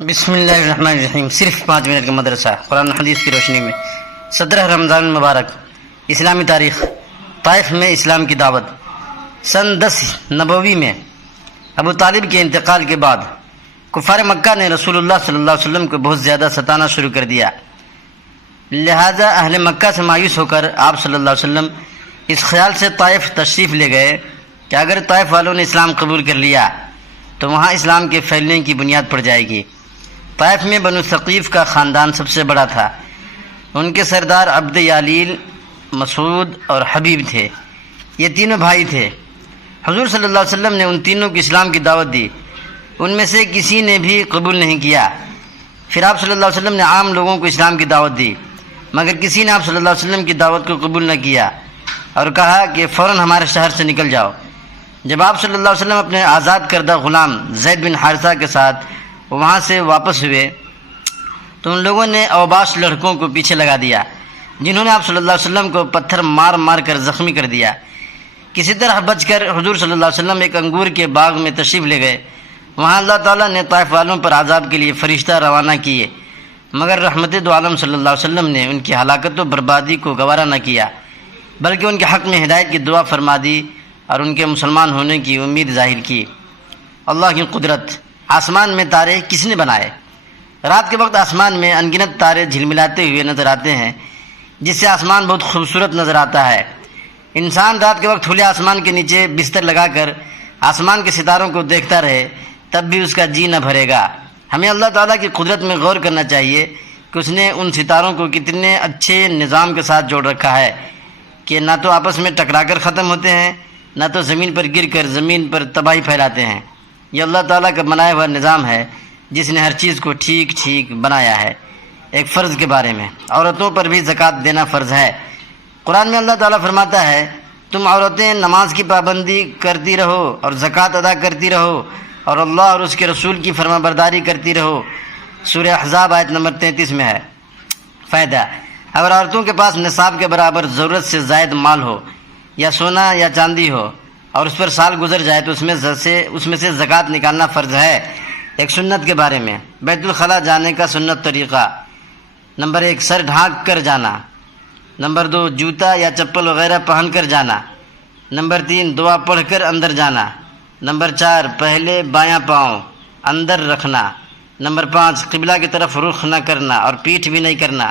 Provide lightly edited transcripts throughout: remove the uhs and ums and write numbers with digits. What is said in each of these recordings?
بسم اللہ الرحمن الرحیم۔ صرف 5 منٹ کا مدرسہ قرآن و حدیث کی روشنی میں 17 رمضان المبارک اسلامی تاریخ۔ طائف میں اسلام کی دعوت۔ سن 10 نبوی میں ابو طالب کے انتقال کے بعد کفار مکہ نے رسول اللہ صلی اللہ علیہ وسلم کو بہت زیادہ ستانا شروع کر دیا، لہذا اہل مکہ سے مایوس ہو کر آپ صلی اللہ علیہ وسلم اس خیال سے طائف تشریف لے گئے کہ اگر طائف والوں نے اسلام قبول کر لیا تو وہاں اسلام کے پھیلنے کی بنیاد پڑ جائے گی۔ طائف میں بنو ثقیف کا خاندان سب سے بڑا تھا۔ ان کے سردار عبد یالیل، مسعود اور حبیب تھے۔ یہ تینوں بھائی تھے۔ حضور صلی اللہ علیہ وسلم نے ان تینوں کو اسلام کی دعوت دی، ان میں سے کسی نے بھی قبول نہیں کیا۔ پھر آپ صلی اللہ علیہ وسلم نے عام لوگوں کو اسلام کی دعوت دی، مگر کسی نے آپ صلی اللہ علیہ وسلم کی دعوت کو قبول نہ کیا اور کہا کہ فوراً ہمارے شہر سے نکل جاؤ۔ جب آپ صلی اللہ علیہ وسلم اپنے آزاد کردہ غلام زید بن حارثہ کے ساتھ وہاں سے واپس ہوئے تو ان لوگوں نے اوباش لڑکوں کو پیچھے لگا دیا، جنہوں نے آپ صلی اللہ علیہ وسلم کو پتھر مار مار کر زخمی کر دیا۔ کسی طرح بچ کر حضور صلی اللہ علیہ وسلم ایک انگور کے باغ میں تشریف لے گئے۔ وہاں اللہ تعالیٰ نے طائف والوں پر عذاب کے لیے فرشتہ روانہ کیے، مگر رحمت دو عالم صلی اللہ علیہ وسلم نے ان کی ہلاکت و بربادی کو گوارا نہ کیا، بلکہ ان کے حق میں ہدایت کی دعا فرما دی اور ان کے مسلمان ہونے کی امید ظاہر کی۔ اللہ کی قدرت۔ آسمان میں تارے کس نے بنائے؟ رات کے وقت آسمان میں انگنت تارے جھلملاتے ہوئے نظر آتے ہیں، جس سے آسمان بہت خوبصورت نظر آتا ہے۔ انسان رات کے وقت کھلے آسمان کے نیچے بستر لگا کر آسمان کے ستاروں کو دیکھتا رہے تب بھی اس کا جی نہ بھرے گا۔ ہمیں اللہ تعالیٰ کی قدرت میں غور کرنا چاہیے کہ اس نے ان ستاروں کو کتنے اچھے نظام کے ساتھ جوڑ رکھا ہے کہ نہ تو آپس میں ٹکرا کر ختم ہوتے ہیں، نہ تو زمین پر گر کر زمین پر تباہی پھیلاتے ہیں۔ یہ اللہ تعالیٰ کا بنایا ہوا نظام ہے جس نے ہر چیز کو ٹھیک ٹھیک بنایا ہے۔ ایک فرض کے بارے میں، عورتوں پر بھی زکوٰۃ دینا فرض ہے۔ قرآن میں اللہ تعالیٰ فرماتا ہے تم عورتیں نماز کی پابندی کرتی رہو اور زکوٰۃ ادا کرتی رہو اور اللہ اور اس کے رسول کی فرما برداری کرتی رہو۔ سورہ احزاب آیت نمبر 33 میں ہے۔ فائدہ: اگر عورتوں کے پاس نصاب کے برابر ضرورت سے زائد مال ہو یا سونا یا چاندی ہو اور اس پر سال گزر جائے تو اس میں سے زکوٰۃ نکالنا فرض ہے۔ ایک سنت کے بارے میں، بیت الخلاء جانے کا سنت طریقہ: نمبر 1 سر ڈھانک کر جانا، نمبر 2 جوتا یا چپل وغیرہ پہن کر جانا، نمبر 3 دعا پڑھ کر اندر جانا، نمبر 4 پہلے بایاں پاؤں اندر رکھنا، نمبر 5 قبلہ کی طرف رخ نہ کرنا اور پیٹھ بھی نہیں کرنا،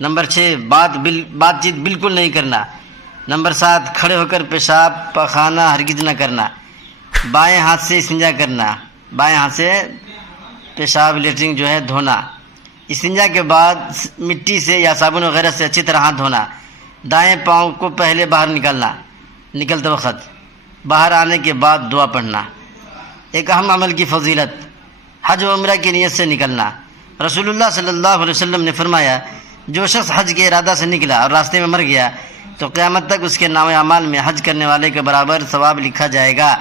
نمبر 6 بات چیت بالکل نہیں کرنا، نمبر 7 کھڑے ہو کر پیشاب پخانہ ہرگز نہ کرنا، بائیں ہاتھ سے استنجا کرنا، بائیں ہاتھ سے پیشاب لیٹرنگ جو ہے دھونا، استنجا کے بعد مٹی سے یا صابن وغیرہ سے اچھی طرح ہاتھ دھونا، دائیں پاؤں کو پہلے باہر نکالنا، نکلتے وقت باہر آنے کے بعد دعا پڑھنا۔ ایک اہم عمل کی فضیلت: حج و عمرہ کی نیت سے نکلنا۔ رسول اللہ صلی اللہ علیہ وسلم نے فرمایا جو شخص حج کے ارادہ سے نکلا اور راستے میں مر گیا تو قیامت تک اس کے نامہ اعمال میں حج کرنے والے کے برابر ثواب لکھا جائے گا،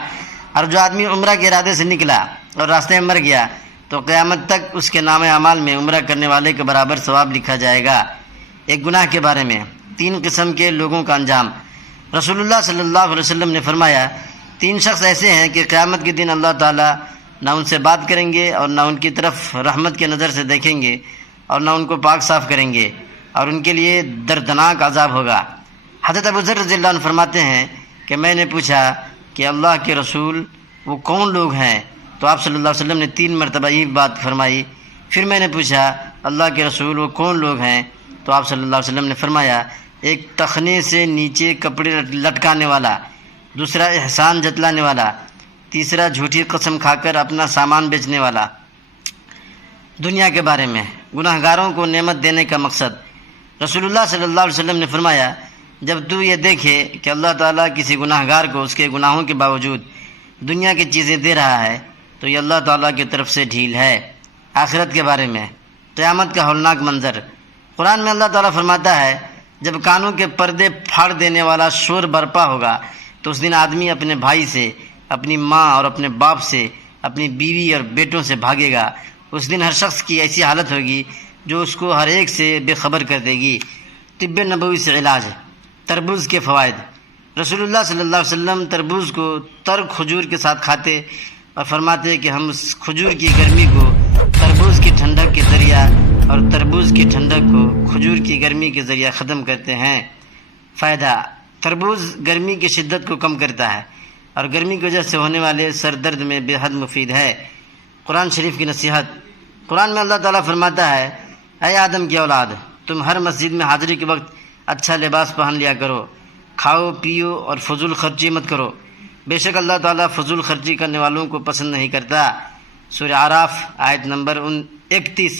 اور جو آدمی عمرہ کے ارادے سے نکلا اور راستے میں مر گیا تو قیامت تک اس کے نامہ اعمال میں عمرہ کرنے والے کے برابر ثواب لکھا جائے گا۔ ایک گناہ کے بارے میں، 3 قسم کے لوگوں کا انجام۔ رسول اللہ صلی اللہ علیہ وسلم نے فرمایا 3 شخص ایسے ہیں کہ قیامت کے دن اللہ تعالیٰ نہ ان سے بات کریں گے اور نہ ان کی طرف رحمت کے نظر سے دیکھیں گے اور نہ ان کو پاک صاف کریں گے، اور ان کے لیے دردناک عذاب ہوگا۔ حضرت ابو ذر رضی اللہ عنہ فرماتے ہیں کہ میں نے پوچھا کہ اللہ کے رسول وہ کون لوگ ہیں؟ تو آپ صلی اللہ علیہ وسلم نے 3 مرتبہ یہ بات فرمائی۔ پھر میں نے پوچھا اللہ کے رسول وہ کون لوگ ہیں؟ تو آپ صلی اللہ علیہ وسلم نے فرمایا ایک ٹخنے سے نیچے کپڑے لٹکانے والا، دوسرا احسان جتلانے والا، تیسرا جھوٹی قسم کھا کر اپنا سامان بیچنے والا۔ دنیا کے بارے میں، گناہ گاروں کو نعمت دینے کا مقصد۔ رسول اللہ صلی اللہ علیہ وسلم نے فرمایا جب تو یہ دیکھے کہ اللہ تعالیٰ کسی گناہ گار کو اس کے گناہوں کے باوجود دنیا کی چیزیں دے رہا ہے تو یہ اللہ تعالیٰ کی طرف سے ڈھیل ہے۔ آخرت کے بارے میں، قیامت کا ہولناک منظر۔ قرآن میں اللہ تعالیٰ فرماتا ہے جب کانوں کے پردے پھاڑ دینے والا شور برپا ہوگا تو اس دن آدمی اپنے بھائی سے، اپنی ماں اور اپنے باپ سے، اپنی بیوی اور بیٹوں سے بھاگے گا۔ اس دن ہر شخص کی ایسی حالت ہوگی جو اس کو ہر ایک سے بے خبر کر دے گی۔ طب نبوی سے علاج۔ تربوز کے فوائد۔ رسول اللہ صلی اللہ علیہ وسلم تربوز کو تر کھجور کے ساتھ کھاتے اور فرماتے کہ ہم اس کھجور کی گرمی کو تربوز کی ٹھنڈک کے ذریعہ اور تربوز کی ٹھنڈک کو کھجور کی گرمی کے ذریعہ ختم کرتے ہیں۔ فائدہ: تربوز گرمی کی شدت کو کم کرتا ہے اور گرمی کی وجہ سے ہونے والے سر درد میں بے حد مفید ہے۔ قرآن شریف کی نصیحت۔ قرآن میں اللہ تعالیٰ فرماتا ہے: اے آدم کی اولاد، تم ہر مسجد میں حاضری کے وقت اچھا لباس پہن لیا کرو، کھاؤ پیو اور فضول خرچی مت کرو، بے شک اللہ تعالیٰ فضول خرچی کرنے والوں کو پسند نہیں کرتا۔ سورہ اعراف آیت نمبر 31۔